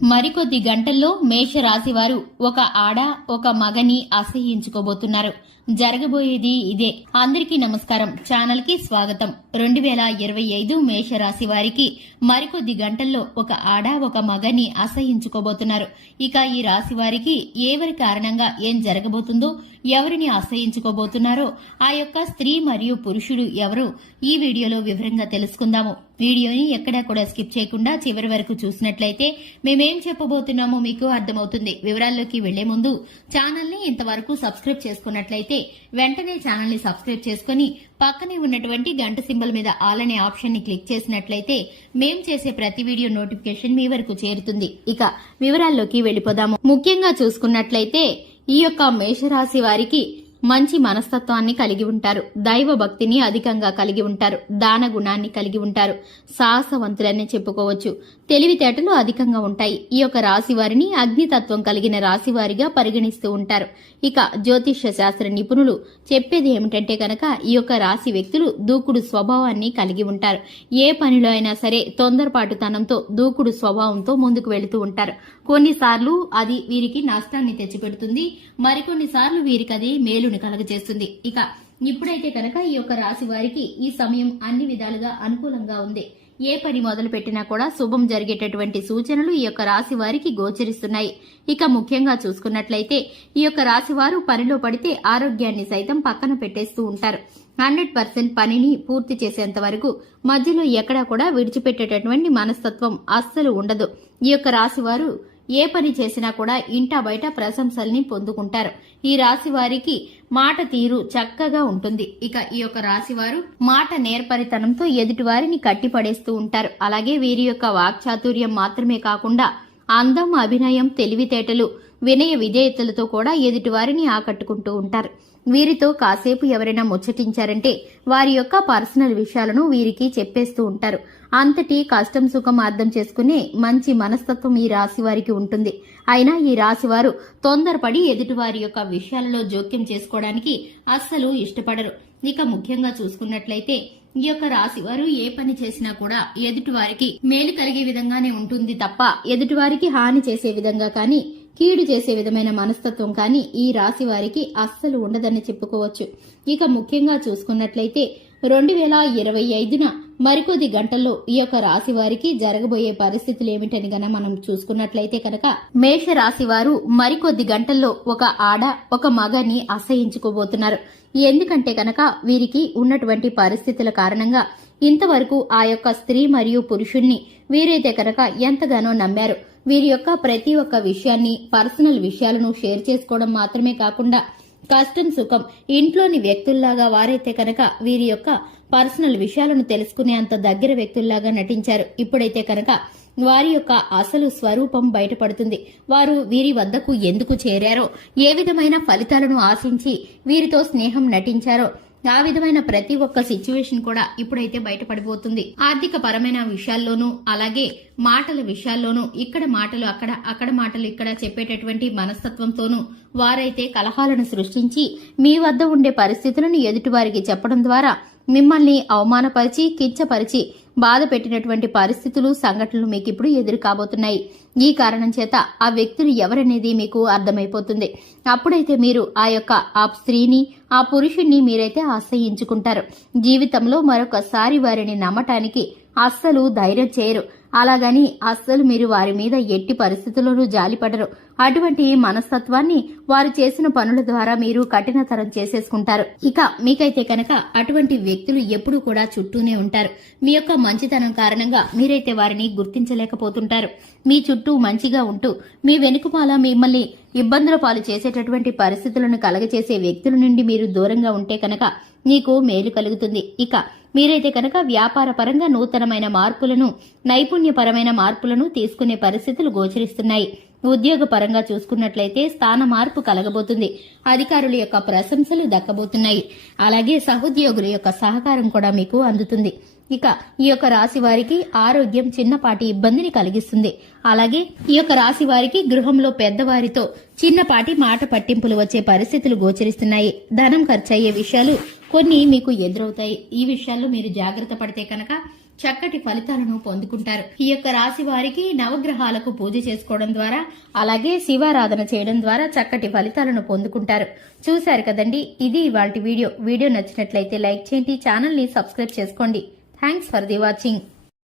మరికొద్ది గంటల్లో మేషరాశి వారు ఒక ఆడ ఒక మగని అసహ్యించుకోబోతున్నారు. జరగబోయేది ఇదే. అందరికీ నమస్కారం. ఛానల్ కి స్వాగతం. 2025 మేషరాశి వారికి మరికొద్ది గంటల్లో ఒక ఆడ ఒక మగని అసహ్యించుకోబోతున్నారు. ఇక ఈ రాశి వారికి ఎవరి కారణంగా ఏం జరగబోతుందో, ఎవరిని అసహ్యించుకోబోతున్నారో, ఆ యొక్క స్త్రీ మరియు పురుషుడు ఎవరో ఈ వీడియోలో వివరంగా తెలుసుకుందాము. వీడియోని ఎక్కడా కూడా స్కిప్ చేయకుండా చివరి వరకు చూసినట్లయితే మేమేం చెప్పబోతున్నామో మీకు అర్థమవుతుంది. వివరాల్లోకి వెళ్లే ముందు ఛానల్ ని ఇంతవరకు సబ్స్క్రైబ్ చేసుకున్నట్లయితే వెంటనే ఛానల్ ని సబ్స్క్రైబ్ చేసుకుని పక్కనే ఉన్నటువంటి గంట సింబల్ మీద ఆల్ అనే ఆప్షన్ ని క్లిక్ చేసినట్లయితే మేం చేసే ప్రతి వీడియో నోటిఫికేషన్ మీ వరకు చేరుతుంది. ఇక వివరాల్లోకి వెళ్లిపోదాము. ముఖ్యంగా చూసుకున్నట్లయితే ఈ యొక్క మేషరాశి వారికి మంచి మనస్తత్వాన్ని కలిగి ఉంటారు. దైవ భక్తిని అధికంగా కలిగి ఉంటారు. దాన గుణాన్ని కలిగి ఉంటారు. సాహసవంతులనే చెప్పుకోవచ్చు. తెలివితేటలు అధికంగా ఉంటాయి. ఈ యొక్క రాశి వారిని అగ్నితత్వం కలిగిన రాశి వారిగా పరిగణిస్తూ ఉంటారు. ఇక జ్యోతిష్య శాస్త్ర నిపుణులు చెప్పేది ఏమిటంటే కనుక ఈ యొక్క రాశి వ్యక్తులు దూకుడు స్వభావాన్ని కలిగి ఉంటారు. ఏ పనిలో అయినా సరే తొందరపాటుతనంతో దూకుడు స్వభావంతో ముందుకు వెళుతూ ఉంటారు. కొన్నిసార్లు అది వీరికి నష్టాన్ని తెచ్చిపెడుతుంది. మరికొన్నిసార్లు వీరికి అది మేలుని కలగజేస్తుంది. ఇక ఇప్పుడైతే కనుక ఈ యొక్క రాశి వారికి ఈ సమయం అన్ని విధాలుగా అనుకూలంగా ఉంది. ఏ పని మొదలు పెట్టినా కూడా శుభం జరిగేటటువంటి సూచనలు ఈ యొక్క రాశి వారికి గోచరిస్తున్నాయి. ఇక ముఖ్యంగా చూసుకున్నట్లయితే ఈ యొక్క రాశి వారు పనిలో పడితే ఆరోగ్యాన్ని సైతం పక్కన పెట్టేస్తూ ఉంటారు. 100% పనిని పూర్తి చేసేంత వరకు మధ్యలో ఎక్కడా కూడా విడిచిపెట్టేటటువంటి మనస్తత్వం అస్సలు ఉండదు. ఈ యొక్క రాశి వారు ఏ పని చేసినా కూడా ఇంటా బయట ప్రశంసల్ని పొందుకుంటారు. ఈ రాశి వారికి మాట తీరు చక్కగా ఉంటుంది. ఇక ఈ యొక్క రాశి వారు మాట నేర్పరితనంతో ఎదుటి వారిని కట్టిపడేస్తూ ఉంటారు. అలాగే వీరి యొక్క వాక్చాతుర్యం మాత్రమే కాకుండా అందం, అభినయం, తెలివితేటలు, వినయ విధేయతలతో కూడా ఎదుటి వారిని ఆకట్టుకుంటూ ఉంటారు. వీరితో కాసేపు ఎవరైనా ముచ్చటించారంటే వారి యొక్క పర్సనల్ విషయాలను వీరికి చెప్పేస్తూ ఉంటారు. అంతటి కష్టం సుఖం అర్థం చేసుకునే మంచి మనస్తత్వం ఈ రాశి వారికి ఉంటుంది. అయినా ఈ రాశి వారు తొందరపడి ఎదుటివారి యొక్క విషయాలలో జోక్యం చేసుకోవడానికి అస్సలు ఇష్టపడరు. ఇక ముఖ్యంగా చూసుకున్నట్లయితే ఈ యొక్క రాశి వారు ఏ పని చేసినా కూడా ఎదుటివారికి మేలు కలిగే విధంగానే ఉంటుంది తప్ప ఎదుటివారికి హాని చేసే విధంగా కానీ కీడు చేసే విధమైన మనస్తత్వం కానీ ఈ రాశి వారికి అస్సలు ఉండదని చెప్పుకోవచ్చు. ఇక ముఖ్యంగా చూసుకున్నట్లయితే 2025న మరికొద్ది గంటల్లో ఈ యొక్క రాశి వారికి జరగబోయే పరిస్థితులు ఏమిటని గన మనం చూసుకున్నట్లయితే కనుక మేష రాశి వారు మరికొద్ది గంటల్లో ఒక ఆడ ఒక మగని అసహ్యించుకోబోతున్నారు. ఎందుకంటే కనుక వీరికి ఉన్నటువంటి పరిస్థితుల కారణంగా ఇంతవరకు ఆ యొక్క స్త్రీ మరియు పురుషుణ్ణి వీరైతే కనుక ఎంతగానో నమ్మారు. వీరి యొక్క ప్రతి ఒక్క విషయాన్ని, పర్సనల్ విషయాలను షేర్ చేసుకోవడం మాత్రమే కాకుండా కష్టం సుఖం ఇంట్లోని వ్యక్తుల్లాగా వారైతే కనుక వీరి యొక్క పర్సనల్ విషయాలను తెలుసుకునే అంత దగ్గర వ్యక్తుల్లాగా నటించారు. ఇప్పుడైతే కనుక వారి యొక్క అసలు స్వరూపం బయటపడుతుంది. వారు వీరి వద్దకు ఎందుకు చేరారో, ఏ విధమైన ఫలితాలను ఆశించి వీరితో స్నేహం నటించారో, ఆ విధమైన ప్రతి ఒక్క సిచ్యువేషన్ కూడా ఇప్పుడైతే బయటపడిపోతుంది. ఆర్థిక పరమైన విషయాల్లోనూ, అలాగే మాటల విషయాల్లోనూ, ఇక్కడ మాటలు అక్కడ, అక్కడ మాటలు ఇక్కడ చెప్పేటటువంటి మనస్తత్వంతోనూ వారైతే కలహాలను సృష్టించి మీ వద్ద ఉండే పరిస్థితులను ఎదుటివారికి చెప్పడం ద్వారా మిమ్మల్ని అవమానపరిచి, కించపరిచి బాధ పెట్టినటువంటి పరిస్థితులు, సంఘటనలు మీకు ఇప్పుడు ఎదురు కాబోతున్నాయి. ఈ కారణం చేత ఆ వ్యక్తులు ఎవరనేది మీకు అర్థమైపోతుంది. అప్పుడైతే మీరు ఆ స్త్రీని, ఆ పురుషుణ్ణి మీరైతే అసహ్యించుకుంటారు. జీవితంలో మరొకసారి వారిని నమ్మటానికి అస్సలు ధైర్యం చేయరు. అలాగని అస్సలు మీరు వారి మీద ఎట్టి పరిస్థితుల్లోనూ జాలిపడరు. అటువంటి మనస్తత్వాన్ని వారు చేసిన పనుల ద్వారా మీరు కఠినతరం చేసేసుకుంటారు. ఇక మీకైతే కనుక అటువంటి వ్యక్తులు ఎప్పుడూ కూడా చుట్టూనే ఉంటారు. మీ యొక్క మంచితనం కారణంగా మీరైతే వారిని గుర్తించలేకపోతుంటారు. మీ చుట్టూ మంచిగా ఉంటూ మీ వెనుకమాల మిమ్మల్ని ఇబ్బందుల పాలు చేసేటటువంటి పరిస్థితులను కలగచేసే వ్యక్తుల నుండి మీరు దూరంగా ఉంటే కనుక మీకు మేలు కలుగుతుంది. ఇక మీరైతే కనుక వ్యాపార పరంగా నూతనమైన మార్పులను, నైపుణ్యపరమైన మార్పులను తీసుకునే పరిస్థితులు గోచరిస్తున్నాయి. ఉద్యోగ పరంగా చూసుకున్నట్లయితే స్థాన మార్పు కలగబోతుంది. అధికారుల యొక్క ప్రశంసలు దక్కబోతున్నాయి. అలాగే సహోద్యోగుల యొక్క సహకారం కూడా మీకు అందుతుంది. ఇక ఈ యొక్క రాశి వారికి ఆరోగ్యం చిన్నపాటి ఇబ్బందిని కలిగిస్తుంది. అలాగే ఈ యొక్క రాశి వారికి గృహంలో పెద్దవారితో చిన్నపాటి మాట పట్టింపులు వచ్చే పరిస్థితులు గోచరిస్తున్నాయి. ధనం ఖర్చయ్యే విషయాలు కొన్ని మీకు ఎదురవుతాయి. ఈ విషయాల్లో మీరు జాగ్రత్త పడితే కనుక చక్కటి ఫలితాలను పొందుకుంటారు. ఈ యొక్క రాశి వారికి నవగ్రహాలకు పూజ చేసుకోవడం ద్వారా అలాగే శివారాధన చేయడం ద్వారా చక్కటి ఫలితాలను పొందుకుంటారు. చూశారు కదండి, ఇది ఇవాల్టి వీడియో నచ్చినట్లయితే లైక్ చేయండి, ఛానల్ ని సబ్స్క్రైబ్ చేసుకోండి. Thanks for the watching.